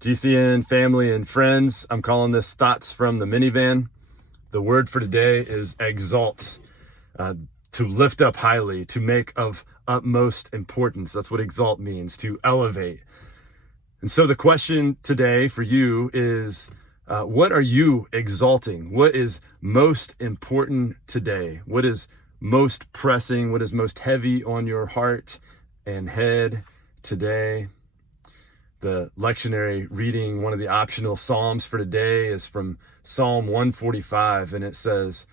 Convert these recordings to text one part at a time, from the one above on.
GCN family and friends, I'm calling this Thoughts from the Minivan. The word for today is exalt, to lift up highly, to make of utmost importance. That's what exalt means, to elevate. And so the question today for you is, what are you exalting? What is most important today? What is most pressing? What is most heavy on your heart and head today? The lectionary reading, one of the optional Psalms for today, is from Psalm 145, and it says,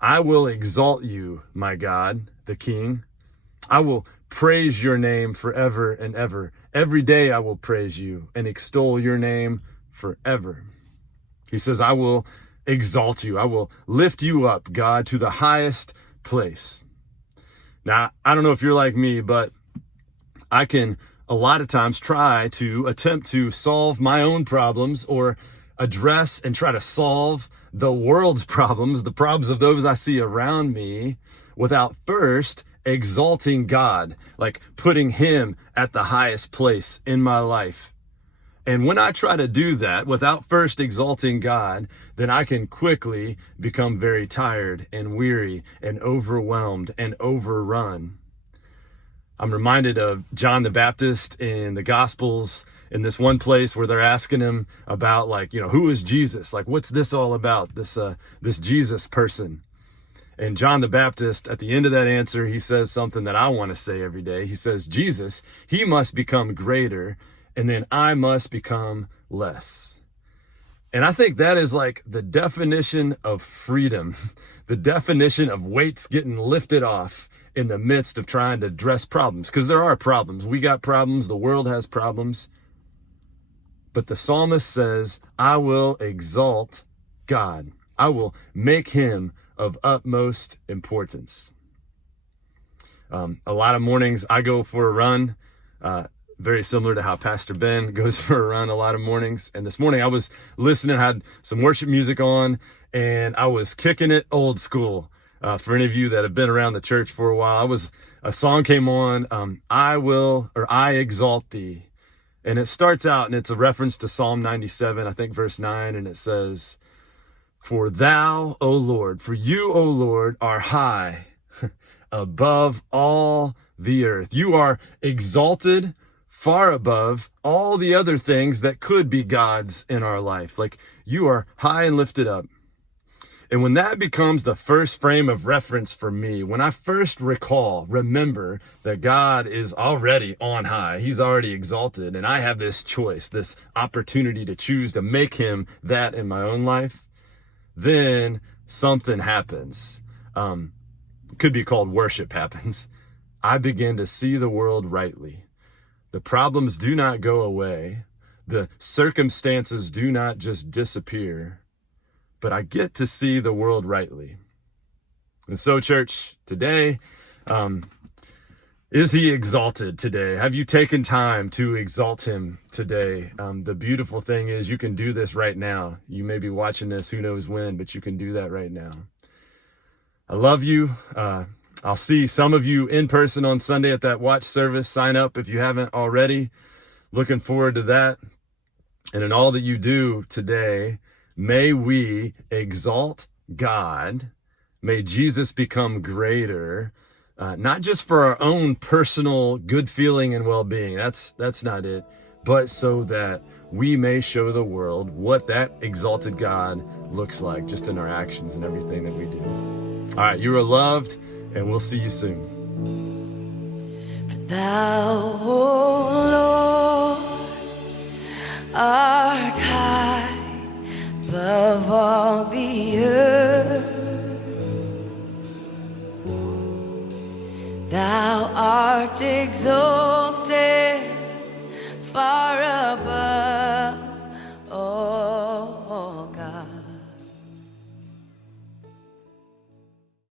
I will exalt you, my God, the King. I will praise your name forever and ever. Every day I will praise you and extol your name forever. He says, I will exalt you. I will lift you up, God, to the highest place. Now, I don't know if you're like me, but I can a lot of times try to attempt to solve my own problems or address and try to solve the world's problems, the problems of those I see around me, without first exalting God, like putting him at the highest place in my life. And when I try to do that without first exalting God, then I can quickly become very tired and weary and overwhelmed and overrun. I'm reminded of John the Baptist in the Gospels, in this one place where they're asking him about, who is Jesus? Like, what's this all about, this Jesus person? And John the Baptist, at the end of that answer, he says something that I want to say every day. He says, Jesus, he must become greater, and then I must become less. And I think that is like the definition of freedom, the definition of weights getting lifted off in the midst of trying to address problems, because there are problems. We got problems. The world has problems. But the psalmist says, I will exalt God. I will make him of utmost importance. A lot of mornings I go for a run, very similar to how Pastor Ben goes for a run a lot of mornings. And this morning I was listening, had some worship music on, and I was kicking it old school. For any of you that have been around the church for a while, a song came on, I exalt thee. And it starts out, and it's a reference to Psalm 97, I think verse 9, and it says, For thou, O Lord, for you, O Lord, are high above all the earth. You are exalted far above all the other things that could be gods in our life. Like, you are high and lifted up. And when that becomes the first frame of reference for me, when I first remember that God is already on high, he's already exalted, and I have this choice, this opportunity to choose to make him that in my own life, then something happens. Could be called worship happens. I begin to see the world rightly. The problems do not go away. The circumstances do not just disappear. But I get to see the world rightly. And so, church, today, is he exalted today? Have you taken time to exalt him today? The beautiful thing is you can do this right now. You may be watching this, who knows when, but you can do that right now. I love you. I'll see some of you in person on Sunday at that watch service. Sign up if you haven't already. Looking forward to that. And in all that you do today, may we exalt God. May Jesus become greater, not just for our own personal good feeling and well-being. That's not it. But so that we may show the world what that exalted God looks like, just in our actions and everything that we do. All right, you are loved, and we'll see you soon. For thou, O Lord, art high above all the earth. Thou art exalted